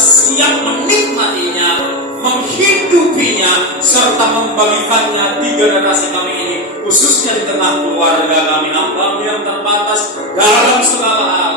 siap menikmatinya, menghidupinya, serta membagikannya di generasi kami ini, khususnya di tengah keluarga kami yang terbatas dalam segala hal.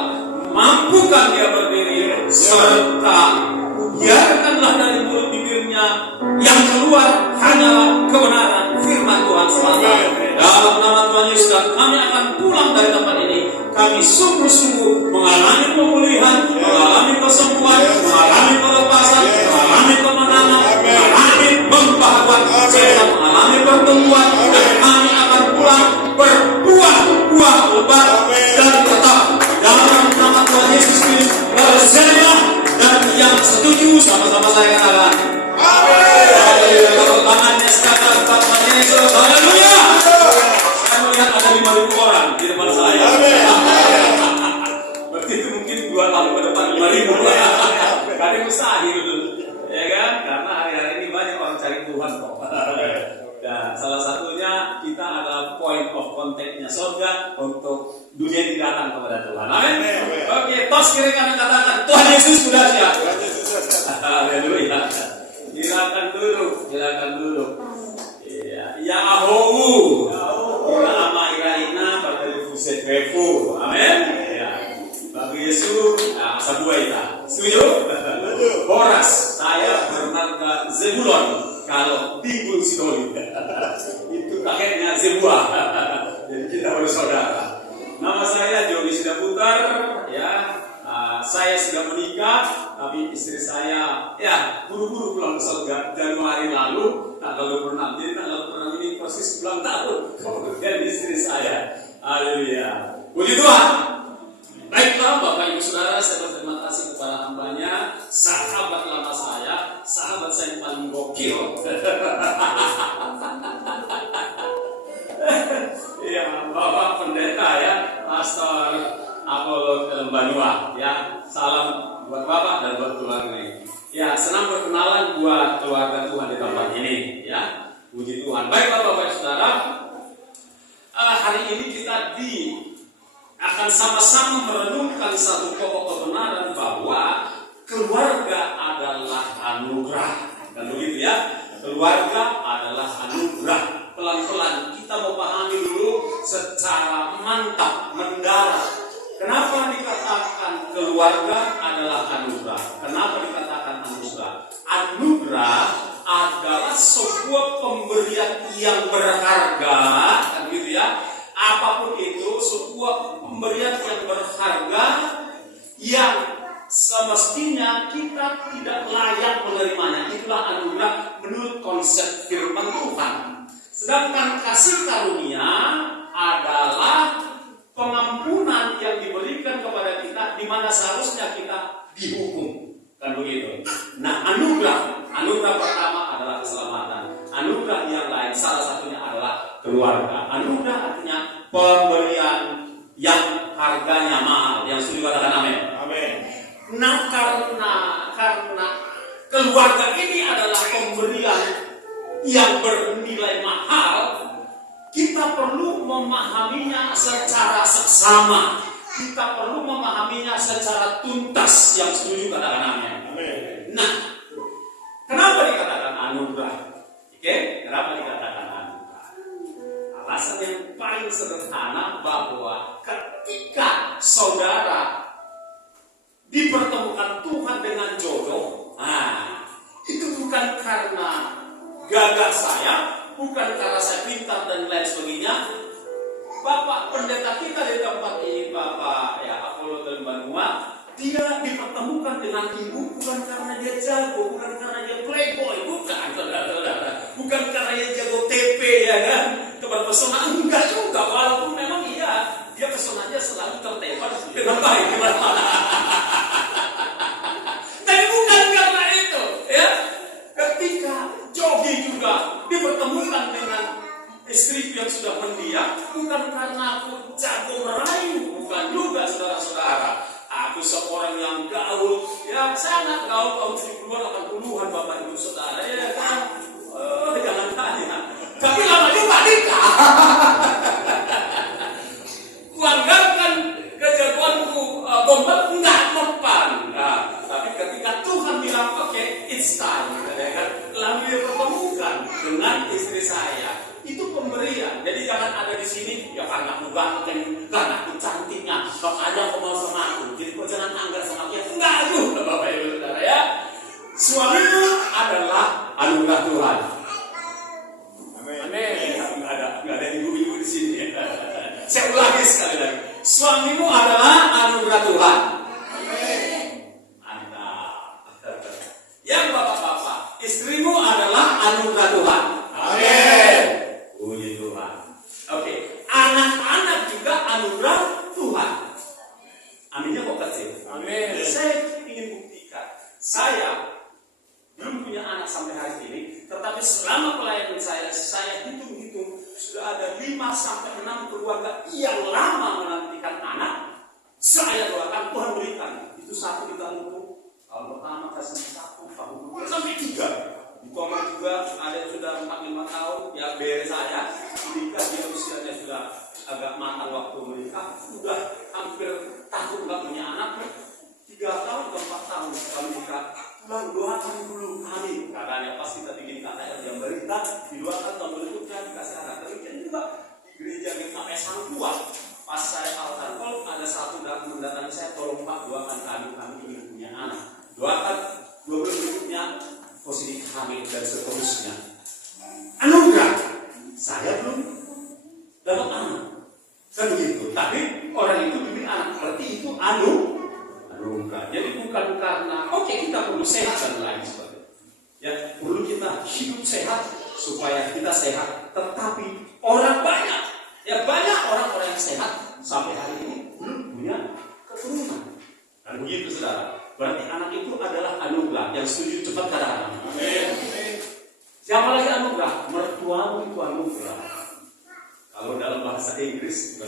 Mampukan dia berdiri, serta biarkanlah dari mulut bibirnya yang keluar hanyalah kebenaran firman Tuhan semata. Dalam nama Tuhan Yesus, kami akan pulang dari tempat ini. Kami sungguh-sungguh mengalami pemulihan, mengalami kesembuhan, mengalami kelepasan, mengalami kemenangan, mengalami pembaharuan, serta mengalami pertemuan, dan kami akan pulang berbuah-buah lebat dan tetap. Dalam nama Tuhan Yesus Kristus bersedia, dan yang setuju sama-sama saya katakan amin. Tepuk tangannya sekarang buat Tuhan Yesus. Haleluya. Saya melihat ada 5.000 orang di depan saya. Berarti itu mungkin 2 tahun ke depan 5.000 ya. Karena mustahil, ya kan? Karena hari-hari ini banyak orang cari Tuhan kok. Dan salah satunya kita adalah point of contact-nya surga untuk dunia ini datang kepada Tuhan. Amin. Oke, tos kiri kami katakan Tuhan Yesus sudah siap. Haleluya. Silakan duduk, silakan duduk. Iya, ya ahohu. Ira ama ira ina pada difuset befu. Amin. Ya. Bagi Yesus, sabua ita. Setuju? Horas, saya bermarga Zebulon. Kalau Timbul Sidoli itu kakeknya Zebua. Jadi kita bersaudara. Nama saya Jody Sidaputar, ya. Saya sudah menikah, tapi istri saya ya buru-buru pulang ke surga Januari lalu, tanggal 26. Jadi tanggal 26 ini persis ulang tahun kemudian istri saya. Haleluya. Puji Tuhan. Baiklah Bapak Ibu Saudara, saya berterima kasih kepada hambanya, sahabat lama saya, sahabat saya yang paling gokil. Iya, Bapak Pendeta ya, Pastor Apollo Telembanua ya. Salam buat Bapak dan buat keluarga ini. Ya, senang berkenalan buat keluarga Tuhan di tempat ini ya. Puji Tuhan. Baik Bapak Ibu Saudara, hari ini kita akan sama-sama merenungkan satu pokok kebenaran bahwa keluarga adalah anugerah. Dan begitu ya, keluarga adalah anugerah. Pelan-pelan kita memahami dulu secara mantap, mendalam. Kenapa dikatakan keluarga adalah anugerah? Kenapa dikatakan anugerah? Anugerah adalah sebuah pemberian yang berharga, kan gitu ya. Apapun itu, sebuah pemberian yang berharga yang semestinya kita tidak layak menerimanya. Itulah anugerah menurut konsep firman Tuhan. Sedangkan kasih karunia adalah pengampunan yang diberikan kepada kita di mana seharusnya kita dihukum. Kan begitu. Nah, anugerah pertama adalah keselamatan. Anugerah yang lain salah satunya adalah keluarga. Anugerah artinya pemberian yang harganya mahal. Yang setuju katakan amin. Amin. Nah, karena keluarga ini adalah pemberian yang bernilai mahal, kita perlu memahaminya secara seksama. Kita perlu memahaminya secara tuntas. Yang setuju katakan amin. Nah, kenapa dikatakan anugerah? Oke, kenapa dikatakan anugerah? Alasan yang paling sederhana bahwa ketika saudara dipertemukan Tuhan dengan jodoh, itu bukan karena gagah saya, bukan karena saya pintar dan lain sebagainya. Bapak pendeta kita di tempat ini, Bapak ya Apollo Telembanua, dia dipertemukan dengan ibu bukan karena dia jago, bukan karena dia playboy, bukan saudara-saudara, bukan karena dia jago TP ya kan, teman pesona, enggak juga, walaupun memang iya dia pesonanya selalu tertempel dengan baik di mana-mana. Tapi bukan karena itu ya. Ketika Jogi juga dipertemukan dengan istri yang sudah mendiang, bukan karena aku jago merayu, bukan juga saudara-saudara. Aku seorang yang gaul, ya sangat gaul tahun 70-an, 80-an Bapak Ibu Saudara, ya kan? Jangan tanya. Tapi lama juga nikah. Kuanggarkan kejagoanku, enggak mempan. Nah, tapi ketika Tuhan saya ingin buktikan, saya belum punya anak sampai hari ini, tetapi selama pelayanan saya hitung-hitung sudah ada 5 sampai 6 keluarga yang lama menantikan anak. Saya doakan Tuhan berikan. Itu satu kita ngumpul. Tahun pertama kasih 1, tahun kedua sampai 3. Di Tomar juga ada yang sudah 4-5 tahun. Ya beri saya menikah, dia usianya sudah agak matang waktu menikah. Sudah hampir takut nggak punya anak. 3 tahun atau 4 tahun setelah menikah. Tuhan doakan dulu kami. Katanya pas kita bikin KTR yang berita, didoakan tahun berikutnya dikasih anak. Demikian juga di gereja kita sang tua. Pas saya altar call, ada satu mendatangi saya, tolong Pak doakan kami ingin punya anak. Doakan 2 bulan berikutnya positif hamil dan seterusnya. Anugerah. Saya belum dapat anak. Kan begitu. Tapi orang itu demi anak, berarti itu anugerah. Jadi bukan karena kita perlu sehat dan lain sebagainya. Ya, perlu kita hidup sehat supaya kita sehat. Tetapi orang banyak orang-orang yang sehat sampai hari ini belum punya keturunan. Dan begitu saudara. Berarti anak itu adalah anugerah. Yang setuju cepat katakan amin. Siapa lagi anugerah? Mertuamu itu anugerah. Kalau dalam bahasa Inggris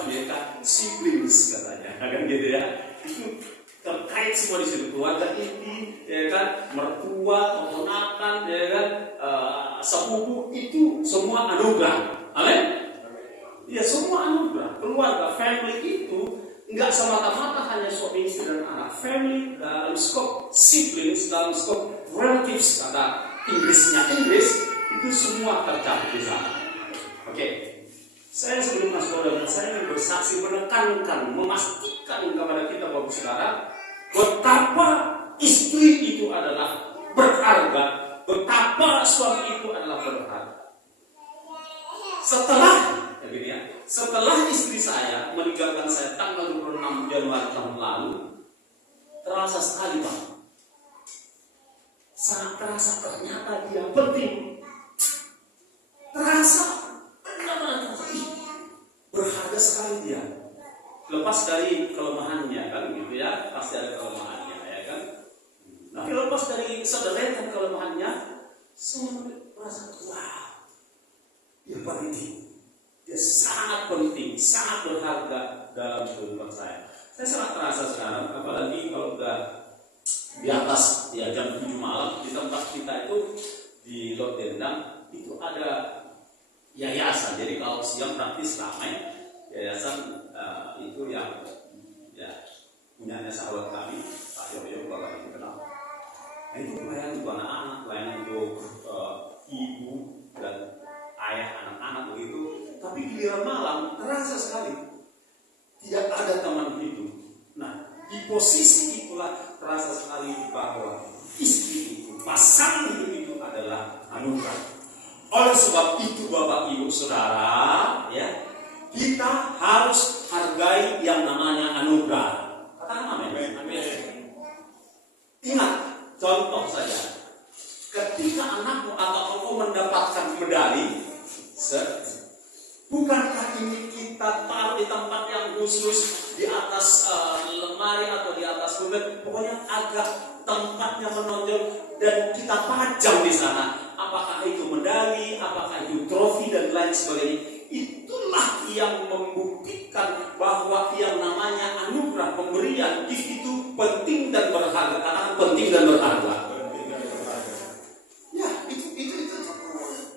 Amerika, siblings katanya, kan gitu ya. Itu terkait semua di situ, keluarga inti, ya kan, mertua, keponakan, ya kan, sepupu itu semua anugerah. Amin. Ya semua anugerah. Keluarga, family itu nggak semata-mata hanya suami istri dan anak. Family dalam skop siblings, dalam skop relatives, kata Inggris itu semua tercakup di sana. Oke. Saya sebelum masuk dalam saya ingin bersaksi, menekankan, memastikan kepada kita Bapak Saudara betapa istri itu adalah berharga, betapa suami itu adalah berharga. Setelah istri saya meninggalkan saya tanggal 26 Januari tahun lalu, terasa sekali Pak. Sangat terasa ternyata dia penting. Terasa berharga sekali dia. Lepas dari kelemahannya kan gitu ya, pasti ada kelemahannya ya kan. Tapi lepas dari sederetan kelemahannya, saya merasa wow, dia penting, dia sangat penting, sangat berharga dalam kehidupan saya. Saya sangat terasa sekarang, apalagi kalau udah di atas ya jam 7 malam di tempat kita itu di Lot Dendang itu ada yayasan. Jadi kalau siang praktis ramai. Yayasan itu yang punyanya sahabat kami, Pak Yoyo, Bapak Ibu kenal. Nah itu pelayanan untuk anak-anak, pelayanan untuk ibu dan ayah anak-anak begitu. Tapi giliran malam terasa sekali tidak ada teman hidup. Nah di posisi itulah terasa sekali bahwa istri itu, pasangan hidup itu adalah anugerah. Oleh sebab itu Bapak Ibu Saudara, ya, kita harus hargai yang namanya anugerah. Katakan amin. Ingat, contoh saja. Ketika anakmu atau engkau mendapatkan medali, bukankah ini kita taruh di tempat yang khusus, di atas lemari atau di atas bebek, pokoknya agak tempatnya menonjol dan kita pajang di sana. Apakah itu medali, apakah itu trofi dan lain sebagainya. Itulah yang membuktikan bahwa yang namanya anugerah, pemberian gift itu penting dan berharga. Katakan penting dan berharga. Ya, itu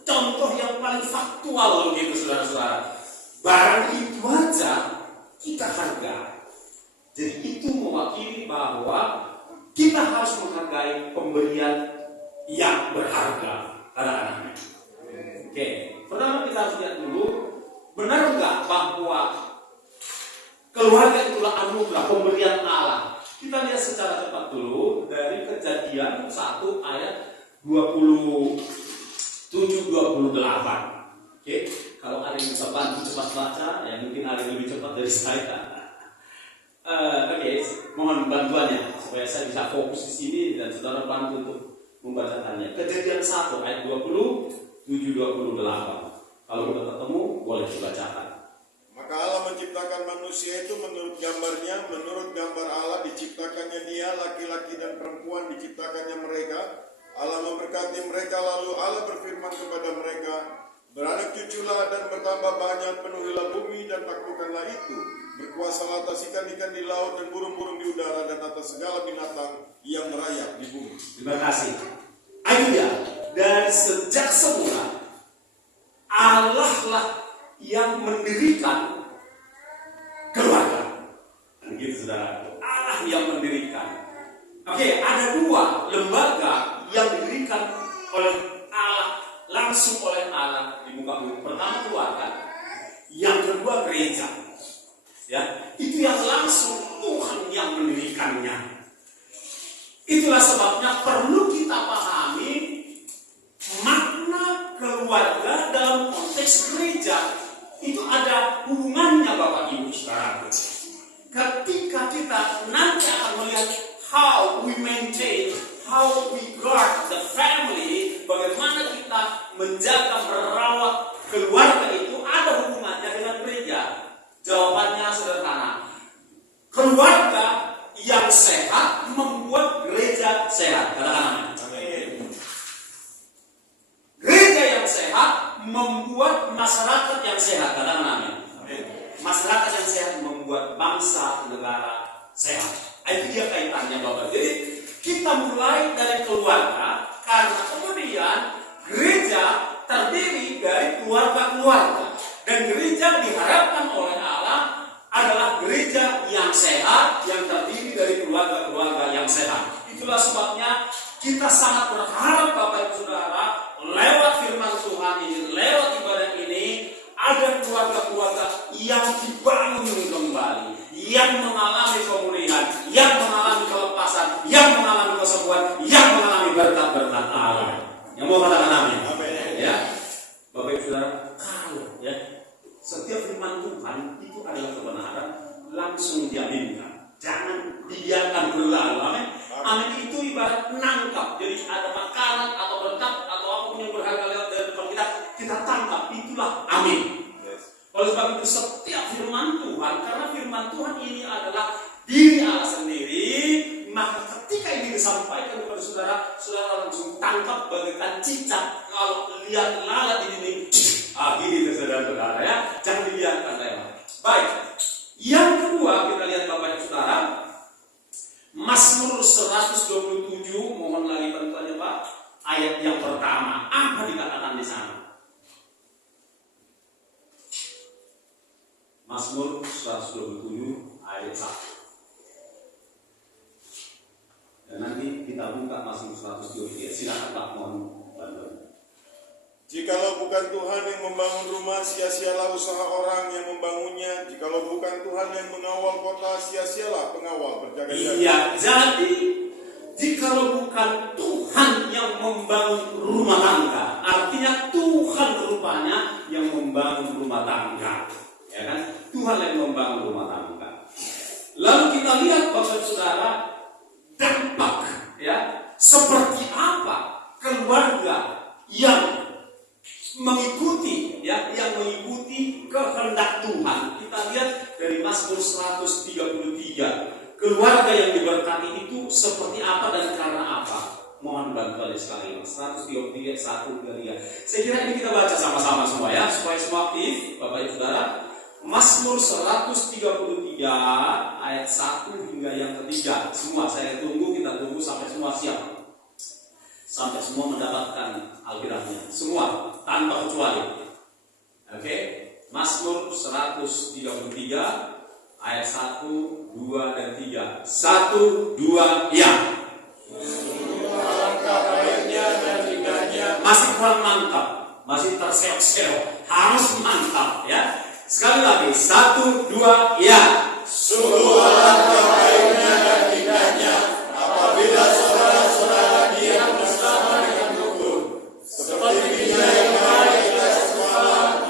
contoh yang paling faktual gitu saudara-saudara. Barang itu aja kita hargai. Jadi itu mewakili bahwa kita harus menghargai pemberian yang berharga. Anak-anak. Oke, pertama kita harus lihat dulu, benar enggak bahwa keluarga itulah anugerah, pemberian Allah. Kita lihat secara cepat dulu dari Kejadian 1 ayat 27-28. Oke, kalau ada yang bisa bantu cepat baca, ya mungkin ada yang lebih cepat dari saya. Oke, mohon bantuannya supaya saya bisa fokus di sini dan saudara bantu untuk membacakannya. Kejadian 1 ayat 27-28. Kalau sudah ketemu boleh dibacakan. Maka Allah menciptakan menciptakan manusia itu menurut gambarnya, menurut gambar Allah diciptakannya dia, laki-laki dan perempuan diciptakannya mereka. Allah memberkati mereka, lalu Allah berfirman kepada mereka, beranak cuculah dan bertambah banyak, penuhilah bumi dan taklukkanlah itu. Berkuasalah atas ikan-ikan di laut dan burung-burung di udara dan atas segala binatang yang merayap di bumi. Terima kasih. Ayo ya, dari sejak semula Allah lah yang mendirikan keluarga. Gitu saudara. Allah yang mendirikan. Oke, ada dua lembaga yang didirikan oleh Allah, langsung oleh Allah di muka bumi. Pertama keluarga, yang kedua gereja. Ya, itu yang langsung Tuhan yang mendirikannya. Itulah sebabnya perlu kita pahami makna keluarga dalam konteks gereja. Itu ada hubungannya Bapak Ibu Saudara. Ketika kita nanti akan melihat how we maintain, how we guard the family, bagaimana kita menjaga, merawat keluarga itu ada hubungannya dengan gereja. Jawabannya sederhana. Keluarga yang sehat membuat gereja sehat. Katakan amin. Gereja yang sehat membuat masyarakat yang sehat. Katakan amin. Masyarakat yang sehat membuat bangsa negara sehat. Itu dia kaitannya Bapak. Jadi kita mulai dari keluarga, karena kemudian gereja terdiri dari keluarga-keluarga. Dan gereja diharapkan oleh Allah adalah gereja yang sehat, yang terdiri dari keluarga-keluarga yang sehat. Itulah sebabnya kita sangat berharap Bapak Ibu Saudara, lewat firman Tuhan ini, lewat ibadah ini, ada keluarga-keluarga yang dibangun kembali, yang mengalami pemulihan, yang mengalami kelepasan, yang mengalami kesembuhan, yang mengalami berkat-berkat Allah. Yang mau katakan amin? Ya, Bapak Ibu Saudara, kalau ya setiap firman Tuhan itu adalah kebenaran, langsung diaminkan, jangan dibiarkan berlalu. Amin. Amin itu ibarat menangkap. Jadi ada makanan atau berkat atau apapun yang berharga lewat dari depan kita tangkap. Itulah amin. Oleh sebab itu setiap firman Tuhan, karena firman Tuhan ini adalah diri Allah sendiri, maka ketika ini disampaikan kepada saudara, saudara langsung tangkap bagaikan cicak. Kalau lihat lalat ini, gini saudara-saudara ya, jangan dibiarkan lewat. Baik, yang kedua kita lihat Bapak Ibu Saudara, Mazmur 127, mohon lagi bantuannya Pak. Ayat yang pertama, apa dikatakan di sana? Mazmur 127 ayat 1. Dan nanti kita buka Mazmur 123. Silakan Pak, mohon bantuan. Jikalau bukan Tuhan yang membangun rumah, sia-sialah usaha orang yang membangunnya. Jikalau bukan Tuhan yang mengawal kota, sia-sialah pengawal berjaga-jaga. Iya, jadi jikalau bukan Tuhan yang membangun rumah tangga, artinya Tuhan rupanya yang membangun rumah tangga. Ya kan? Tuhan yang membangun rumah tangga. Lalu kita lihat Bapak Saudara, dampak ya, seperti apa keluarga yang mengikuti ya, yang mengikuti kehendak Tuhan. Kita lihat dari Mazmur 133. Keluarga yang diberkati itu seperti apa dan karena apa? Mohon bantuan sekali. 133 1 2 3. Saya kira ini kita baca sama-sama semua ya, supaya semua aktif Bapak Ibu Saudara. Mazmur 133 ayat 1 hingga yang ketiga. Semua saya tunggu, kita tunggu sampai semua siap. Sampai semua mendapatkan Alkitabnya. Semua tanpa kecuali. Oke? Mazmur 133 ayat 1, 2 dan 3. 1, 2, ya. Masih kurang mantap, masih terseok-seok. Harus mantap ya. Sekali lagi, 1, 2, ya. Sungguh alangkah baiknya dan indahnya apabila saudara-saudara diam bersama dengan rukun, seperti bina yang baik dan semalam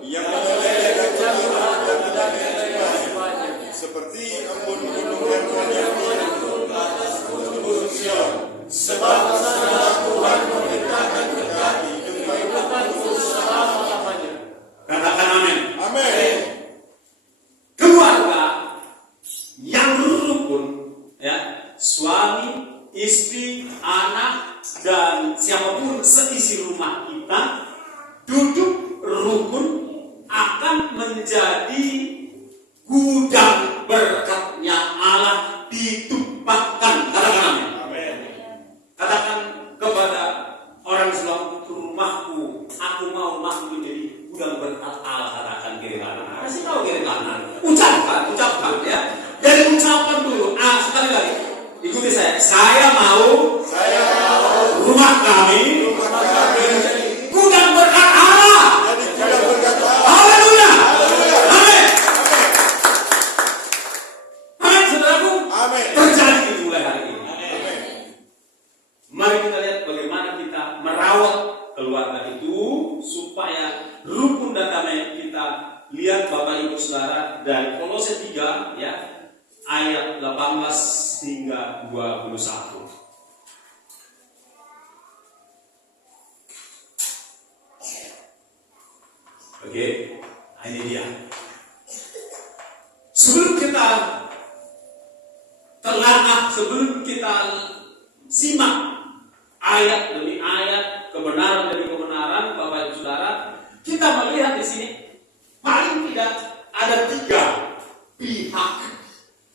yang melelehkan Tuhan dan melelehkan seperti embun gunung Hermon yang menyentuh ke atas gunung Sion. Sebab saudara Tuhan memerintahkan berkati demi umatku selama-lamanya. Katakan amin. Amin. suami, istri, anak, dan siapapun seisi rumah kita duduk rukun akan menjadi gudang berkatnya Allah ditumpahkan. Katakan amin. Katakan kepada orang di sebelah, rumahku, aku mau rumahku menjadi gudang berkat Allah. Katakan kiri kanan. Kasih tahu kiri kanan. Ucapkan ya. Dari ucapan dulu. Sekali lagi. Ikuti saya. Saya mau rumah kami menjadi gudang berkat Allah. Haleluya. Amin. Amin, saudaraku. Terjadi itu mulai hari ini. Mari kita lihat bagaimana kita merawat keluarga itu supaya rukun dan damai. Kita lihat Bapak Ibu Saudara dari Kolose 3 ya, ayat 18 hingga 21. Oke, ini dia. Sebelum kita telaah, sebelum kita simak ayat demi ayat, kebenaran demi kebenaran, Bapak Ibu Saudara, kita melihat di sini paling tidak ada 3 pihak,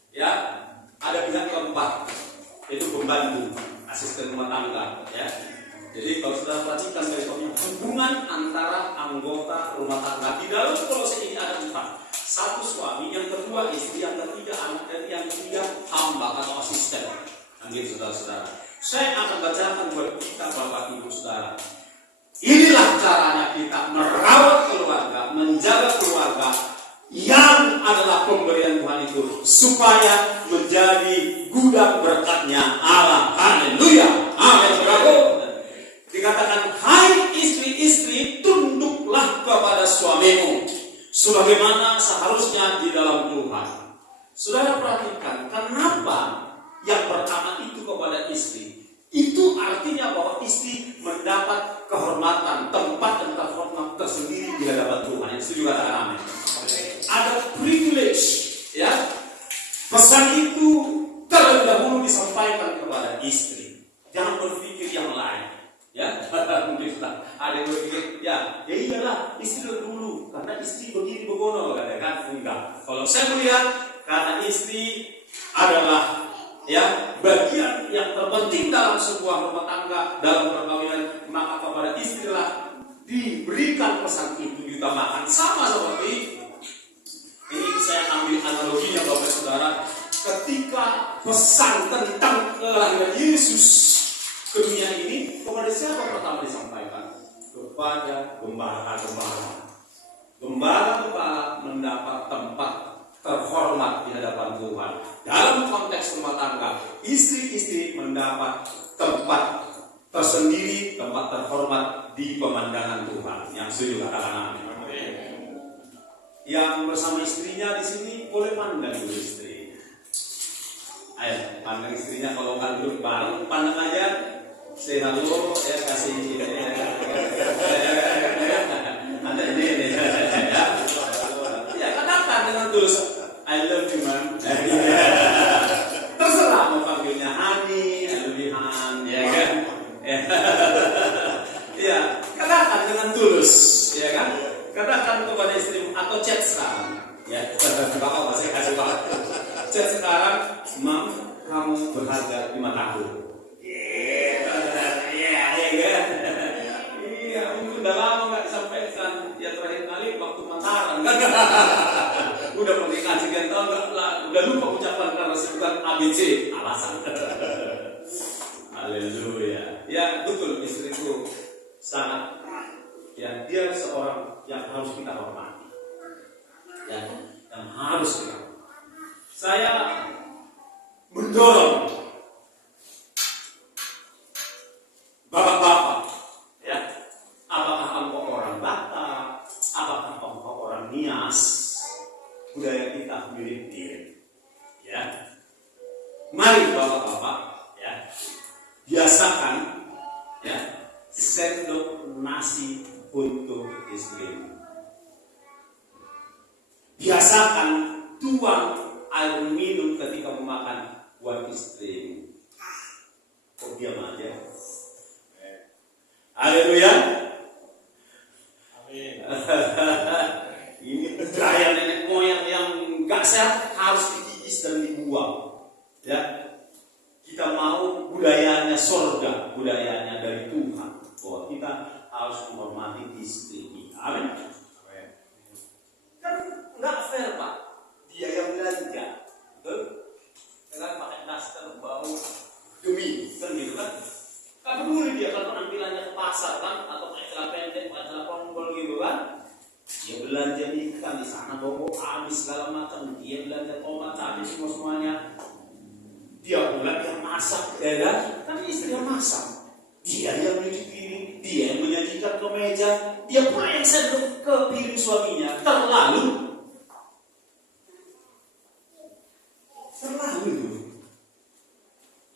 ya. Ada pihak keempat, itu pembantu, asisten rumah tangga, ya. Jadi kalau sudah perhatikan dari hubungan antara anggota rumah tangga di dalam Kolose ini ada 4. 1 suami, yang kedua istri, yang ketiga anak, dan yang ketiga hamba atau asisten. Amin, saudara-saudara. Saya akan bacakan buat kita Bapak Ibu Saudara. Inilah caranya kita merawat keluarga, menjaga keluarga yang adalah pemberian Tuhan itu supaya menjadi gudang berkatnya Allah. Haleluya. Amin, saudaraku. Dikatakan, hai istri-istri, tunduklah kepada suamimu sebagaimana seharusnya di dalam Tuhan. Saudara perhatikan, kenapa yang pertama itu kepada istri? Itu artinya bahwa istri mendapat kehormatan, tempat dan terhormat tersendiri di hadapan Tuhan. Yang setuju katakan amin. Ada privilege, ya. Pesan itu terlebih dahulu disampaikan kepada istri. Jangan berpikir yang lain. Ya, mungkin ada yang berpikir, ya iyalah istri dulu, karena istri begini begono, katakan enggak. Kalau saya melihat, karena istri adalah ya bagian yang terpenting dalam sebuah rumah tangga, dalam perkawinan, maka kepada istrilah diberikan pesan itu diutamakan. Sama seperti ini, saya ambil analoginya Bapak Saudara, ketika pesan tentang kelahiran Yesus ke dunia ini, kepada siapa pertama disampaikan? Kepada gembala-gembala. Gembala-gembala mendapat tempat terhormat di hadapan Tuhan. Dalam konteks rumah tangga, istri-istri mendapat tempat tersendiri, tempat terhormat di pemandangan Tuhan. Yang setuju katakan amin. Yang bersama istrinya di sini boleh pandang dulu istri. Ayo, pandang istrinya, kalau nggak duduk bareng, pandang aja. Say halo, ya kasih ada ini ya, katakan dengan tulus, I love you man. Terserah mau panggilnya Hani, I love you Han, ya kan? Ya, katakan dengan tulus, ya kan? Katakan kepada istrimu atau chat sekarang, ya. Bapak masih kasih banget. Chat sekarang, Mam, kamu berharga di mataku. Iya, mungkin udah lama nggak disampaikan. Ya terakhir kali waktu pacaran kan. Udah pernikahan sekian tahun udah lupa ucapan karena sebutan ABC alasan. Haleluya. Ya betul, istriku sangat, ya dia seorang yang harus kita hormati. Ya, yang harus kita hormati. Saya mendorong bapak-bapak, ya, apakah engkau orang Batak, apakah engkau orang Nias, budaya kita mirip-mirip, ya. Mari bapak-bapak, ya, biasakan, ya, sendok nasi untuk istrimu. Biasakan tuang air minum ketika memakan buat istrimu. Kok diam aja? Haleluya. Amin. Ini budaya nenek moyang yang nggak sehat harus dikikis dan dibuang. Ya, kita mau budayanya surga, budayanya dari Tuhan. Bahwa kita harus menghormati istri kita. Amin. Kan nggak fair Pak. Dia yang belanja, betul? Dengan pakai daster bau demi, kan gitu kan? Kan peduli dia kalau penampilannya ke pasar kan, atau pakai celana pendek, pakai celana ponggol gitu kan? Dia belanja ikan di sana, bobok habis segala macam. Dia belanja tomat, cabai semuanya. Dia pula yang masak, ya kan? Tapi istri yang masak. Dia yang mencuci piring, dia yang menyajikan ke meja, dia pula yang sendok ke piring suaminya. Terlalu itu.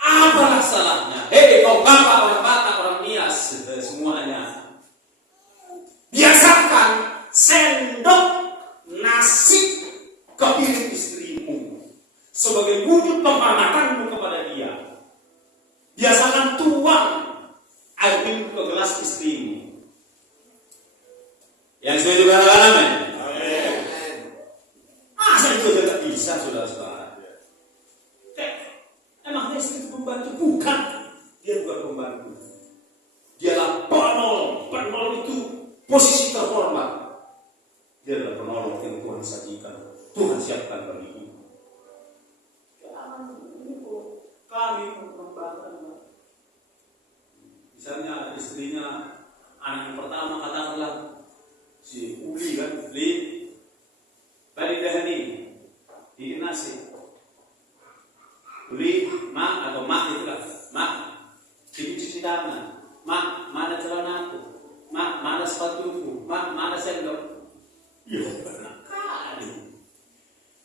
Apalah salahnya? Hei, kau bapak, orang Batak, orang Nias, semuanya. Biasakan sendok nasi ke piring istrimu sebagai wujud penghormatanmu kepada dia. Biasakan tuang air minum ke gelas istrimu. Yang setuju katakan amin. Masa itu aja tak bisa, saudara-saudara? Emang istri itu pembantu? Bukan. Dia bukan pembantu. Dialah penolong itu posisi terhormat. Dia adalah penolong yang Tuhan sajikan, Tuhan siapkan bagi kita. Kami mengembangkan. Misalnya istrinya anak yang pertama katakanlah si Uli kan, balik dahani ini nasi. Uli, mak atau mak itulah, mak, ini cuci tangan, mak mana celanaku, mak mana sepatuku, mak mana sendok. Ya benar kali,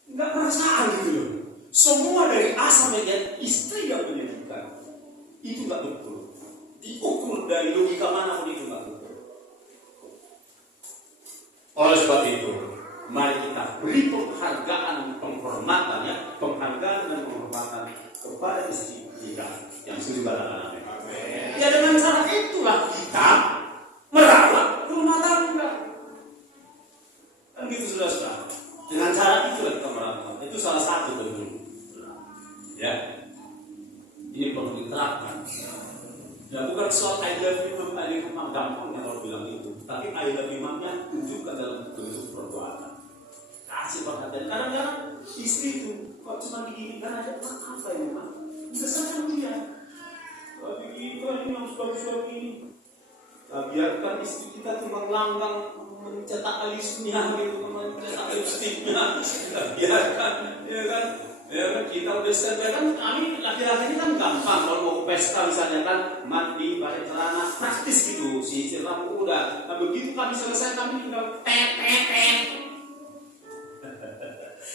nggak perasaan gitu loh. Semua dari A sampai Z istri yang menyajikan, itu nggak betul. Diukur dari logika mana pun itu nggak betul. Oleh sebab itu, mari kita beri penghargaan, penghormatan ya, penghargaan dan penghormatan kepada istri kita yang sudah katakan amin. Ya dengan cara itulah kita merawat rumah tangga. Kan gitu saudara. Dengan cara itulah kita merawat. Itu salah satu bentuk. Ya, ini perlu diterapkan. Ya bukan soal I love you, gampang kalau bilang itu. Tapi I love you-nya tunjukkan dalam bentuk perbuatan. Kasih perhatian. Kadang-kadang istri itu kok cuma begini kan aja, apa ini Pak? Besarkan dia. Kalau begini kan ini harus bagus-bagus ini. Nah, biarkan istri kita cuma langgang mencetak alisnya gitu, mencetak lipstiknya. Biarkan, ya kan? Ya kan kita udah selesai kan, kami laki-laki ini kan gampang kalau mau pesta misalnya kan mandi pakai celana praktis gitu, sisir rambut udah. Nah begitu kami selesai kami tinggal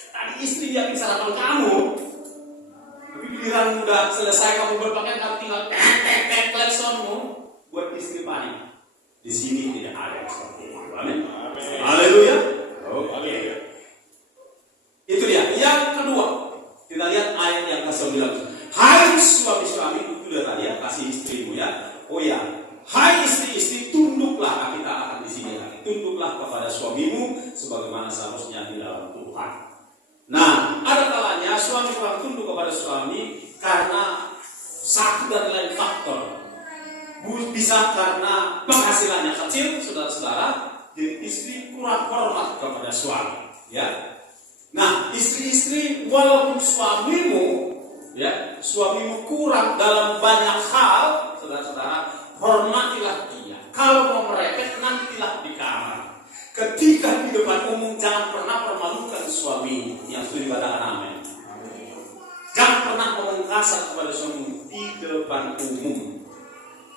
Tadi istri yang sarapan kamu, tapi giliran udah selesai kamu berpakaian kamu tinggal klaksonmu, buat istri panik. Di sini tidak ada seperti itu. Amin. Haleluya. Oke. Itu dia. Yang kedua, kita lihat ayat yang ke-9. Hai suami-suami, itu udah tadi ya, kasih istrimu ya. Oh ya, hai istri-istri, tunduklah, kita akan di sini lagi. Tunduklah kepada suamimu sebagaimana seharusnya di dalam Tuhan. Nah, ada kalanya suami kurang tunduk kepada suami karena satu dan lain faktor. Bisa karena penghasilannya kecil, saudara-saudara, jadi istri kurang hormat kepada suami, ya. Nah, istri-istri walaupun suamimu kurang dalam banyak hal, saudara-saudara, hormatilah dia. Kalau mau merepet, nantilah di kamar. Ketika di depan umum, jangan pernah permalukan suami. Yang setuju katakan amin. Jangan pernah ngomong kasar kepada suami di depan umum.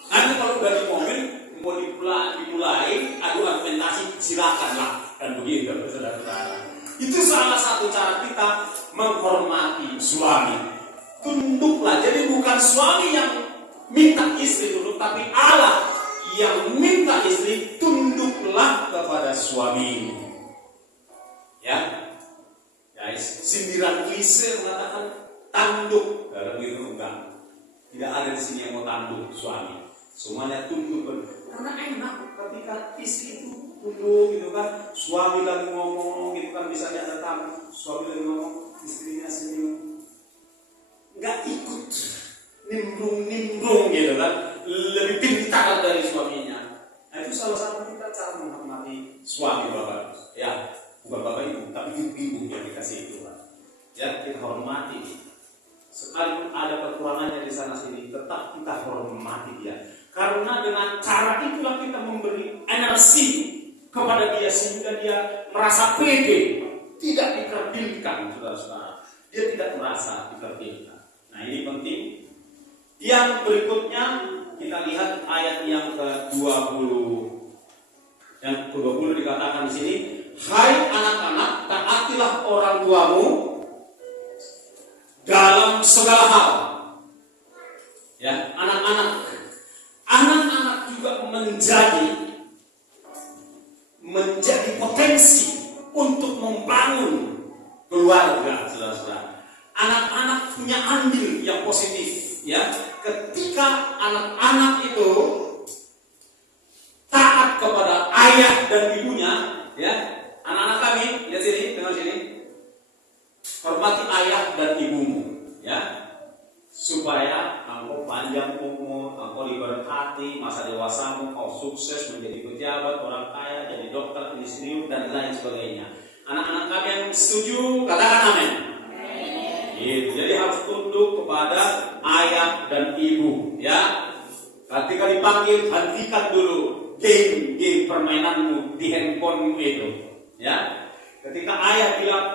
Nanti kalau udah di momen mau dimulai adu argumentasi, silakanlah, kan begitu, saudara-saudara. Itu salah satu cara kita menghormati suami. Tunduklah. Jadi bukan suami yang minta istri tunduk, tapi Allah yang minta istri tunduklah kepada suami. Ya, guys, sindiran klise mengatakan tanduk, kalau gitu enggak. Tidak ada di sini yang mau tunduk suami. Semuanya tunduk karena enak ketika istri itu tunduk gitu kan. Suami lagi ngomong gitu kan, bisa ada tamu, suami lagi ngomong, istrinya senyum, nggak ikut nimbrung gitu kan, lebih pintar dari suaminya. Nah, itu salah satu kita cara menghormati suami bapak. Ya, bukan bapak ibu, tapi ibu yang dikasih itu kan. Ya, kita hormati. Sekalipun ada kekurangannya di sana sini, tetap kita hormati dia. Karena dengan cara itulah kita memberi energi kepada dia sehingga dia merasa pede, tidak dikerdilkan, saudara-saudara. Dia tidak merasa dikerdilkan. Nah, ini penting. Yang berikutnya kita lihat ayat yang ke-20. Yang ke-20 dikatakan di sini, hai anak-anak, taatilah orang tuamu dalam segala hal. Ya, anak-anak juga menjadi potensi untuk membangun keluarga, saudara-saudara. Anak-anak punya andil yang positif, ya. Ketika anak-anak itu taat kepada ayah dan ibunya, ya. Anak-anak kami, lihat sini, dengar sini. Hormati ayah dan ibumu, ya, supaya engkau panjang umur, engkau diberkati, masa dewasamu kau sukses menjadi pejabat, orang kaya, jadi dokter, insinyur dan lain sebagainya. Anak-anak kami yang setuju, katakan amin. Gitu. Jadi harus tunduk kepada ayah dan ibu, ya. Ketika dipanggil, hentikan dulu game permainanmu di handphonemu itu, ya. Ketika ayah bilang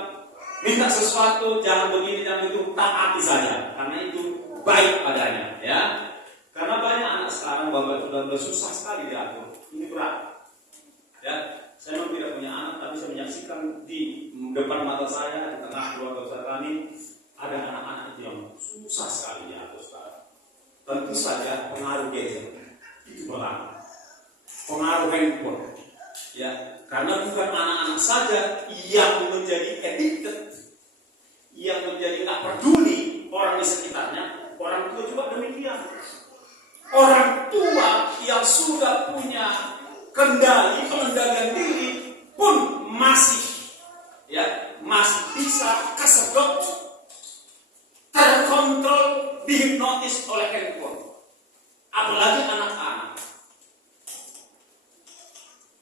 minta sesuatu, jangan begini, jangan itu, taati saja, karena itu baik adanya, ya. Karena banyak anak sekarang bapak sudah susah sekali diatur, ini berat, ya. Saya memang tidak punya anak, tapi saya menyaksikan di depan mata saya, di tengah keluarga besar kami, ada anak-anak itu yang susah sekali diatur sekarang. Tentu saja pengaruh gadget itu berat, pengaruh handphone, ya. Karena bukan anak-anak saja yang menjadi addicted, yang menjadi tak peduli orang di sekitarnya, orang tua juga demikian. Orang tua yang sudah punya kendali pengendalian diri pun masih bisa kesedot, terkontrol, dihipnotis oleh handphone. Apalagi anak-anak.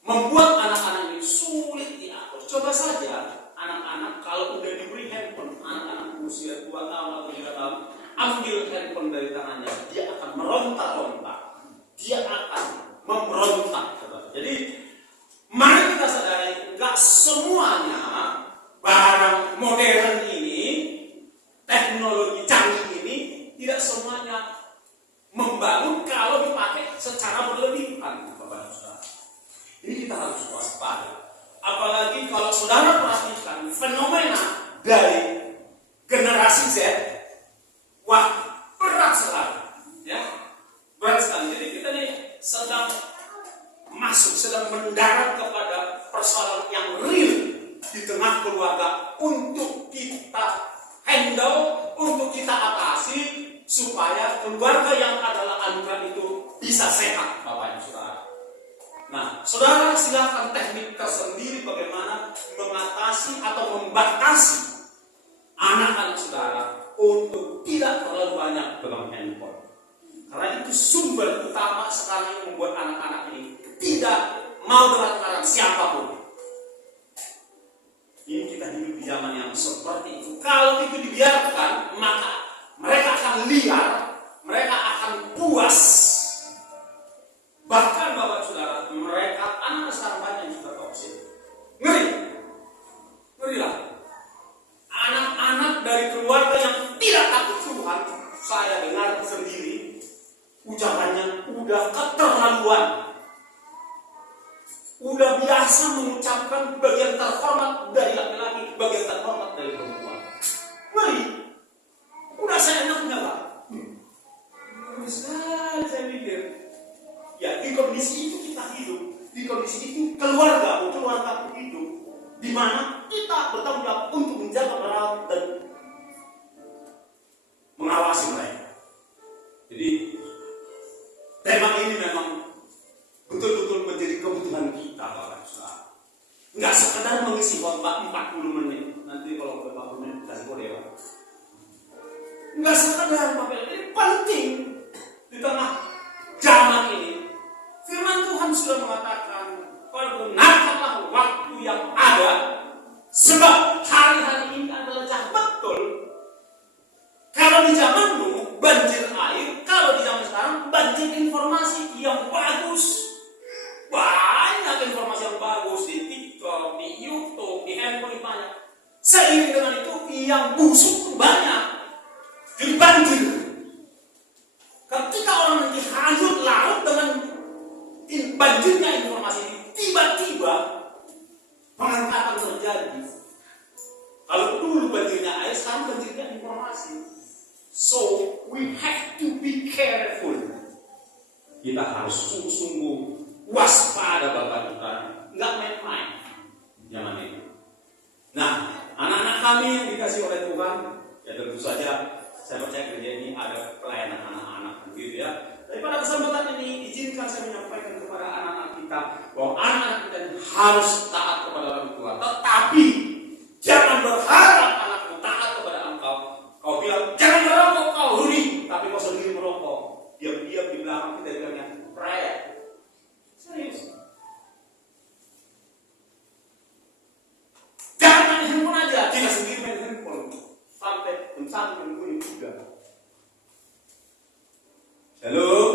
Membuat anak-anak ini sulit diatur. Coba saja anak-anak kalau udah diberi handphone, anak-anak usia 2 tahun atau 3 tahun, ambil handphone dari tangannya, dia akan meronta-ronta, dia akan memberontak. Jadi mari kita sadari, nggak semuanya barang modern ini, teknologi canggih ini, tidak semuanya membangun kalau dipakai secara berlebihan. Ini kita harus waspada. Apalagi kalau saudara perhatikan fenomena dari generasi Z, wah berat sekali, ya, berat sekali. Jadi kita nih sedang mendarat kepada persoalan yang real di tengah keluarga untuk kita handle, untuk kita atasi supaya keluarga yang adalah anugerah itu bisa sehat, Bapak Ibu Saudara. Nah, saudara silakan teknik tersendiri bagaimana mengatasi atau membatasi anak-anak saudara untuk tidak terlalu banyak pegang handphone. Karena itu sumber utama sekarang yang membuat anak-anak ini tidak mau dengar siapapun. Ini kita hidup di zaman yang seperti itu. Kalau itu dibiarkan, maka mereka akan liar, mereka akan puas. Bahkan Bapak Saudara, mereka anak sekarang banyak yang juga toksik. Ngerilah. Anak-anak dari keluarga yang tidak takut Tuhan, saya dengar sendiri, ucapannya udah keterlaluan. Udah biasa mengucapkan bagian terhormat dari laki-laki, bagian terhormat dari perempuan. Ngeri. Udah seenaknya Pak. Sekali saya pikir. Ya, di kondisi itu kita hidup, di kondisi itu keluarga hidup, di mana kita bertanggung jawab untuk menjaga, merawat dan mengawasi mereka. penting di tengah zaman ini. Firman Tuhan sudah mengatakan, gunakanlah waktu yang ada, sebab hari-hari ini adalah jahat betul. Kalau di zamanmu banjir air, kalau di zaman sekarang banjir informasi yang bagus. Banyak informasi yang bagus di TikTok, di YouTube, di handphone banyak. Seiring dengan itu yang busuk banyak. Jadi banjir. Ketika orang nanti hanyut laut dengan banjirnya informasi ini, tiba-tiba pengangkatan terjadi. Kalau dulu banjirnya air, sekarang banjirnya informasi. So we have to be careful. Kita harus sungguh-sungguh waspada Bapak Ibu, nggak main-main zaman ini. Nah, anak-anak kami yang dikasih oleh Tuhan, ya tentu saja saya percaya gereja ini ada pelayanan anak-anak, begitu ya. Tapi pada kesempatan ini izinkan saya menyampaikan kepada anak-anak kita bahwa anak-anak kita harus taat kepada orang tua. Tetapi jangan berharap anakmu taat kepada engkau. Kau bilang jangan merokok kau Rudi, tapi kau sendiri merokok. Diam-diam di belakang kita bilangnya peraya. Serius. Jangan main handphone aja, kita sendiri main handphone sampai menunggu juga. Shalom.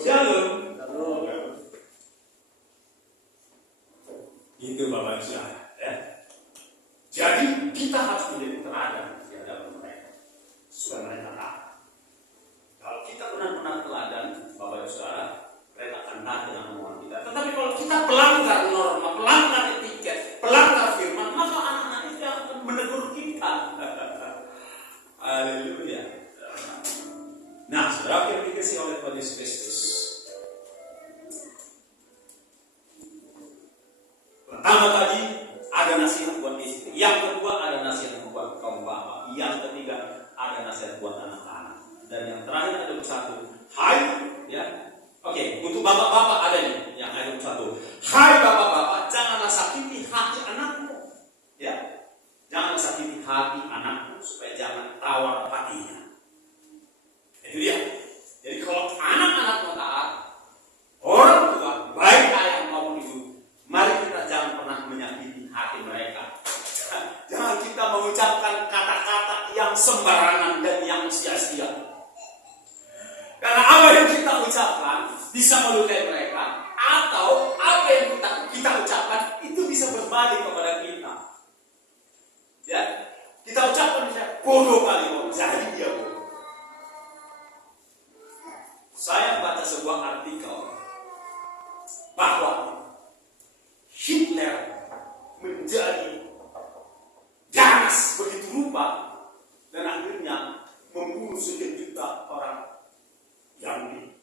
Shalom. Itu Bapak Saudara, ya. Jadi kita harus menjadi teladan di hadapan mereka. Supaya mereka taat. Kalau kita benar-benar teladan, Bapak Saudara, mereka akan taat dengan omongan kita. Tetapi kalau kita pelanggar norma, pelanggar etiket, pelanggar firman, maka anak-anak itu akan menegur kita. Haleluya. Nah, saudara yang dikasih oleh Tuhan Yesus Kristus. Pertama tadi ada nasihat buat istri. Yang kedua ada nasihat buat kaum bapak. Yang ketiga ada nasihat buat anak-anak. Dan yang terakhir ada satu. Hai, ya. Oke, untuk bapak-bapak ada nih yang ada satu. Hai bapak-bapak, janganlah sakiti hati anakmu. Ya. Jangan sakiti hati anakmu supaya jangan tawar hatinya. Itu dia. Jadi kalau anak-anak taat, orang tua, baik ayah maupun ibu, mari kita jangan pernah menyakiti hati mereka. Jangan kita mengucapkan kata-kata yang sembarangan dan yang sia-sia. Karena apa yang kita ucapkan bisa melukai mereka, atau apa yang kita ucapkan itu bisa berbalik kepada kita. Ya, kita ucapkan misalnya bodoh kali, jadi dia bodoh. Saya baca sebuah artikel bahwa Hitler menjadi ganas begitu rupa dan akhirnya membunuh sekian juta orang Yahudi.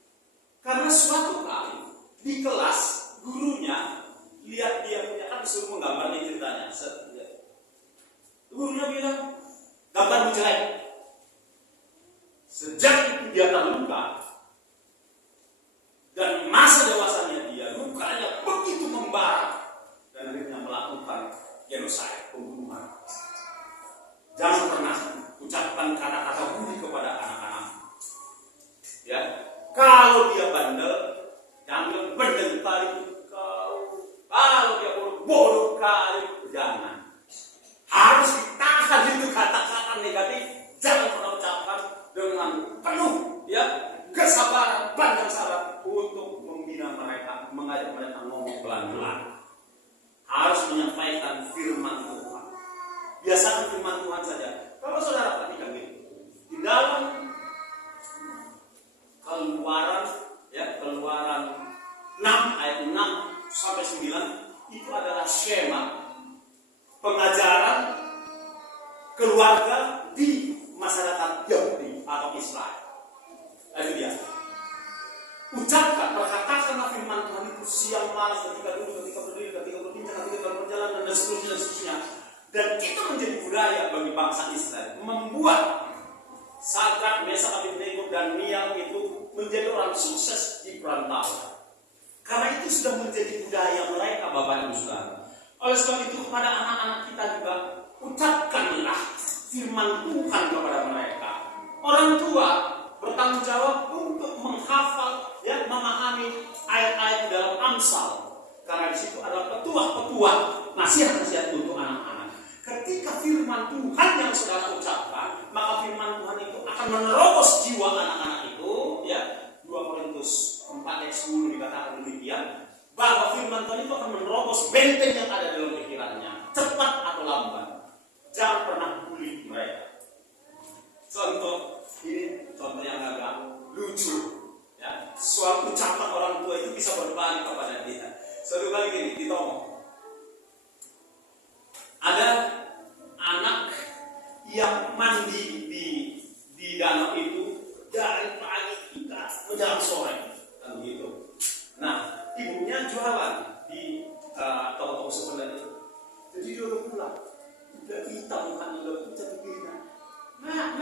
Karena suatu kali di kelas gurunya lihat dia punya, kan disuruh menggambar nih ceritanya. Gurunya bilang gambarmu jelek. Sejak itu dia terluka. Dan masa dewasanya dia, lukanya begitu membara dan akhirnya melakukan genosida, pembunuhan. Jangan pernah ucapkan kata-kata bully kepada anak-anak. Ya, kalau dia bandel, jangan bandel kali kau. Kalau dia bodoh kali, jangan. Harus ditahan itu kata-kata negatif. Jangan pernah ucapkan dengan penuh, ya, kesabaran, panjang sabar untuk membina mereka, mengajak mereka ngomong pelan-pelan. Harus menyampaikan firman Tuhan. Biasakan firman Tuhan saja. Kalau saudara perhatikan ini, di dalam Keluaran 6 ayat 6 sampai 9 itu adalah skema pengajaran keluarga di masyarakat Yahudi atau Israel. Itu dia. Ucapkan, perkatakanlah firman Tuhan itu siang malam, ketika duduk, ketika berdiri, ketika berbincang, ketika dalam perjalanan, dan seterusnya. Dan itu menjadi budaya bagi bangsa Israel, membuat Sadrak, Mesak, Abednego, dan Daniel itu menjadi orang sukses di perantauan. Karena itu sudah menjadi budaya mereka, Bapak Ibu Saudara. Oleh sebab itu kepada anak-anak kita juga ucapkanlah firman Tuhan kepada mereka. Orang tua bertanggung jawab untuk menghafal, ya, memahami ayat-ayat dalam Amsal. Karena di situ adalah petuah-petuah, nasihat-nasihat untuk anak-anak. Ketika firman Tuhan yang saudara ucapkan, maka firman Tuhan itu akan menerobos jiwa anak-anak itu, ya. 2 Korintus 4 ayat 10 dikatakan demikian, bahwa firman Tuhan itu akan menerobos benteng yang ada dalam pikirannya, cepat atau lambat. Jangan pernah bully mereka. Contoh ini, contoh yang agak lucu, ya. Suatu ucapan orang tua itu bisa berbalik kepada kita. Suatu kali gini, ditomong. Ada anak yang mandi di danau itu dari pagi hingga menjelang sore, kan begitu. Nah, ibunya jualan di toko-toko sebelah itu. Jadi dia udah pulang, udah hitam mukanya, udah pucat pipinya. Mak,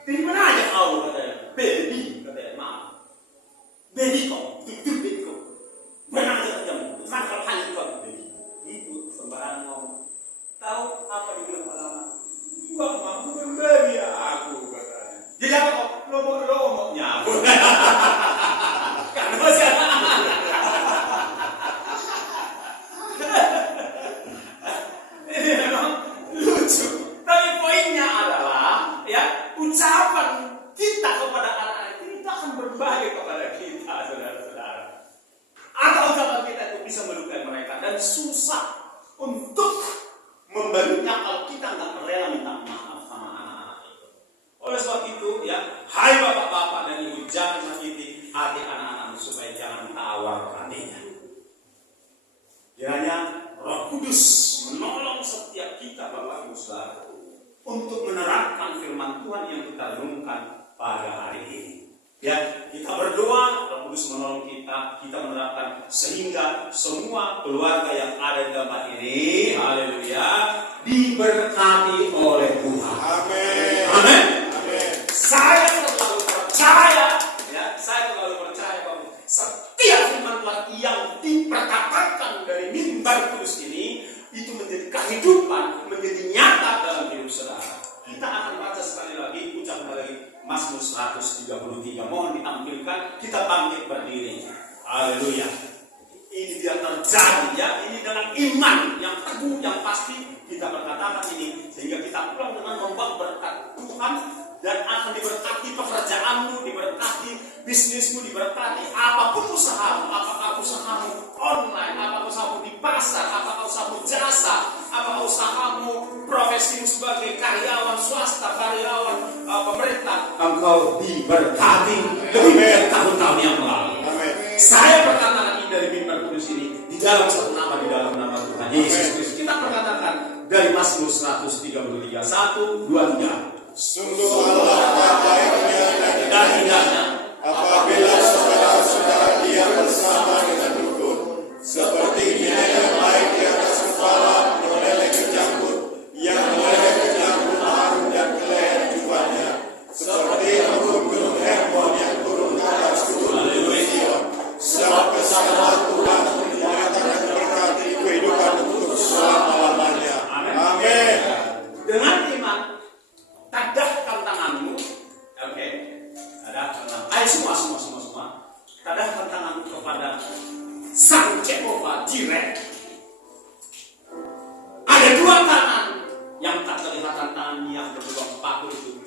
dari mana aja kau, katanya? Baby, katanya, maaf. Baby kau, itu baby kau. Mana aja kamu? Mana kalau hanya kau baby? Itu sembarangan ngomong. Tahu apa dibilang ulama? Gua mampu berbagi aku, katanya. Jadi apa kok? Lo mau nyabut? Karena masih ini memang lucu. Tapi poinnya adalah, ya, ucapan kita kepada anak-anak itu akan berbagi kepada kita, saudara-saudara. Atau ucapan kita itu bisa melukai mereka dan susah untuk membalinya kalau kita nggak rela minta maaf sama anak-anak itu. Oleh sebab itu, ya, hai bapak-bapak dan ibu, jangan menyakiti hati anak-anak supaya jangan tawar hatinya. Kiranya Roh Kudus menolong setiap kita, Bapak Ibu Saudara, untuk menerapkan firman Tuhan yang kita renungkan pada hari ini. Ya, kita berdoa, Roh Kudus menolong kita menerapkan sehingga semua keluarga yang ada di tempat ini, haleluya, diberkati oleh Tuhan. Amin. Amin. Amin. Saya terlalu percaya, ya, bahwa setiap firman Tuhan yang diperkatakan dari mimbar kudus ini itu menjadi kehidupan, menjadi nyata dalam hidup saudara. Kita akan baca sekali lagi, ucapkan lagi Mazmur 133. Mohon ditampilkan, kita bangkit berdiri. Haleluya. Ini dia terjadi, ya. Ini dengan iman yang teguh, yang pasti kita berkatakan ini, sehingga kita pulang dengan membawa berkat Tuhan dan akan diberkati pekerjaanmu, diberkati bisnismu, diberkati apapun usahamu, apakah usahamu online, apakah usahamu di pasar, apakah usahamu jasa, apakah usahamu profesimu sebagai karyawan swasta, karyawan pemerintah, engkau diberkati lebih dari tahun-tahun yang lalu. Saya berkatakan ini dari mimbar kudus ini di dalam satu nama, di dalam nama Tuhan Yesus Kristus. Kita perkatakan dari Mazmur 133, 1, 2, 3. Sungguh Allah baiknya dan indahnya apabila saudara-saudara dia bersama dengan rukun, seperti minyak yang baik di atas kepala menoleh ke janggut, yang menoleh ke janggut harum dan ke leher jubahnya, seperti embun gunung Hermon yang turun ke atas gunung Sion. Sebab kesalahan Tuhan menyatakan berkat kehidupan untuk selama-lamanya. Amin. Dengan iman tadahkan tanganmu, oke? Tadahkan tangan. Ayo semua. Tadahkan tanganmu kepada Sang Jehovah Jireh. Ada dua tangan yang tak kelihatan, tangan yang berlubang paku itu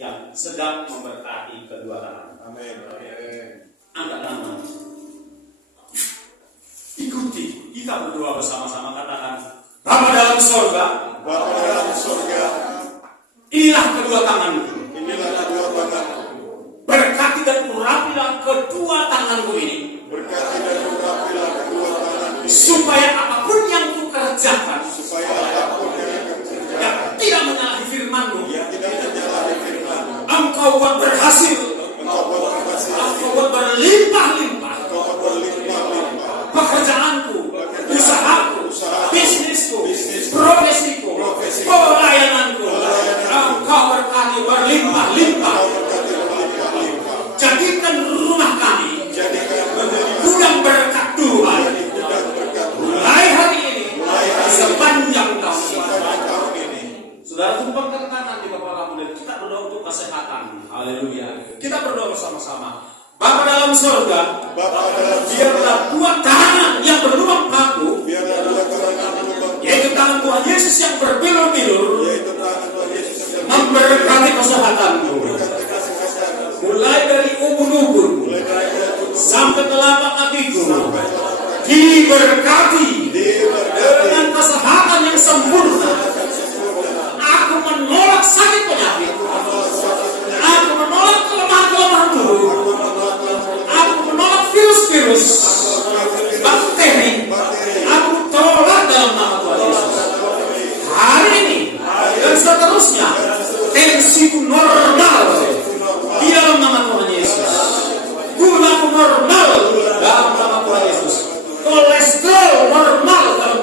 yang sedang memberkati kedua tangan. Amin. Angkat tangan. Ikuti. Kita berdoa bersama-sama, katakan, Bapa dalam sorga, Bapa dalam surga, inilah kedua tanganku. inilah kedua tanganku. Berkati dan urapilah kedua tanganku ini, Berkati dan urapilah kedua tanganku ini, supaya apapun yang ku kerjakan supaya apapun yang akan terjadi yang tidak menyalahi firman-Mu, yang tidak menyalahi firman-Mu, Engkau buat berhasil, Engkau buat berhasil, Engkau buat berlimpah-limpah. Engkau buat berlimpah-limpah. Pekerjaanku, usahaku, bisnisku, Bisnisku, profesiku, profesiku, pelayananku, Engkau berkati berlimpah-limpah. Engkau berkati berlimpah-limpah. Jadikan rumah kami Jadikan menjadi gudang berkat Tuhan gudang berkat mulai hari ini Mulai hari ini. sepanjang tahun ini. sepanjang tahun ini. Saudara tumpangkan tangan di kepalamu dan kita berdoa berdoa untuk kesehatan. Haleluya. Kita berdoa bersama-sama. Bapa dalam surga, Bapa dalam biarlah dua tangan yang berlubang paku, biarlah dua tangan yang berlubang, yaitu tangan Tuhan Yesus yang berbilur-bilur, yaitu tangan Tuhan Yesus yang memberkati kesehatanmu. berkati kasih kesehatan, Mulai dari ubun-ubun mulai dari tubuh sampai telapak kakiku, sampai telapak kaki, diberkati diberkati dengan kesehatan yang sempurna. dan sempurna. Aku menolak sakit penyakit. Menolak sakit penyakit, Aku menolak kelemahan-kelemahan tubuh. aku menolak kelemahan, Aku menolak virus-virus, virus, bakteri. bakteri, Aku tolak dalam nama Tuhan Yesus. Hari ini dan seterusnya, tensiku normal di dalam nama Tuhan Yesus. Gulaku normal dalam nama Tuhan Yesus. Kolesterol normal dalam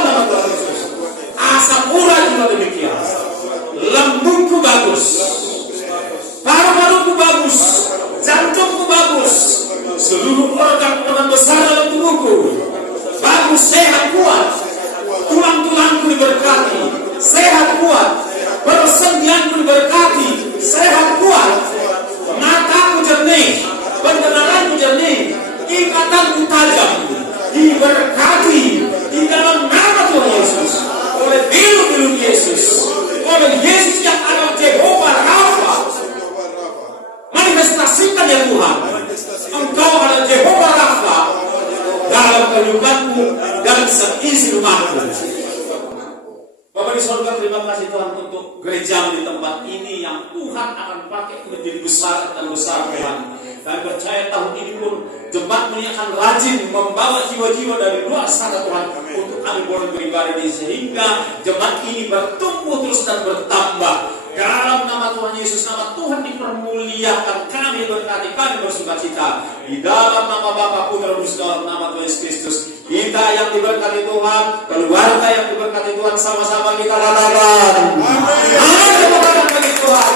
nama Tuhan Yesus. Asam urat juga demikian. Lambungku bagus, paru-paruku bagus, jantungku bagus, seluruh organ-organ besar dalam tubuhku bagus, sehat, kuat. Tulang-tulangku diberkati, sehat, kuat. Persendianku diberkati, sehat, kuat. Mataku jernih, pendengaranku jernih, ikatanku tajam, diberkati di dalam nama Tuhan Yesus. Oleh bilu-bilu Yesus, oleh Yesus yang adalah Jehovah Rafa, manifestasikan ya Tuhan, Engkau adalah Jehovah Rafa dalam kehidupanku dan seisi rumahku. Bapak di surga, terima kasih Tuhan untuk gereja di tempat ini yang Tuhan akan pakai menjadi besar dan besar Tuhan. Dan percaya tahun ini pun jemaat ini akan rajin membawa jiwa-jiwa dari luar sana Tuhan untuk kami boleh beribadah di sehingga jemaat ini bertumbuh terus dan bertambah. Dalam nama Tuhan Yesus, nama Tuhan dipermuliakan, kami berkati, kami bersukacita. Di dalam nama Bapa, Putra, Roh Kudus, dalam nama Tuhan Yesus Kristus, kita yang diberkati Tuhan, keluarga yang diberkati Tuhan, sama-sama kita katakan. Amin. Amin. Terima kasih Tuhan.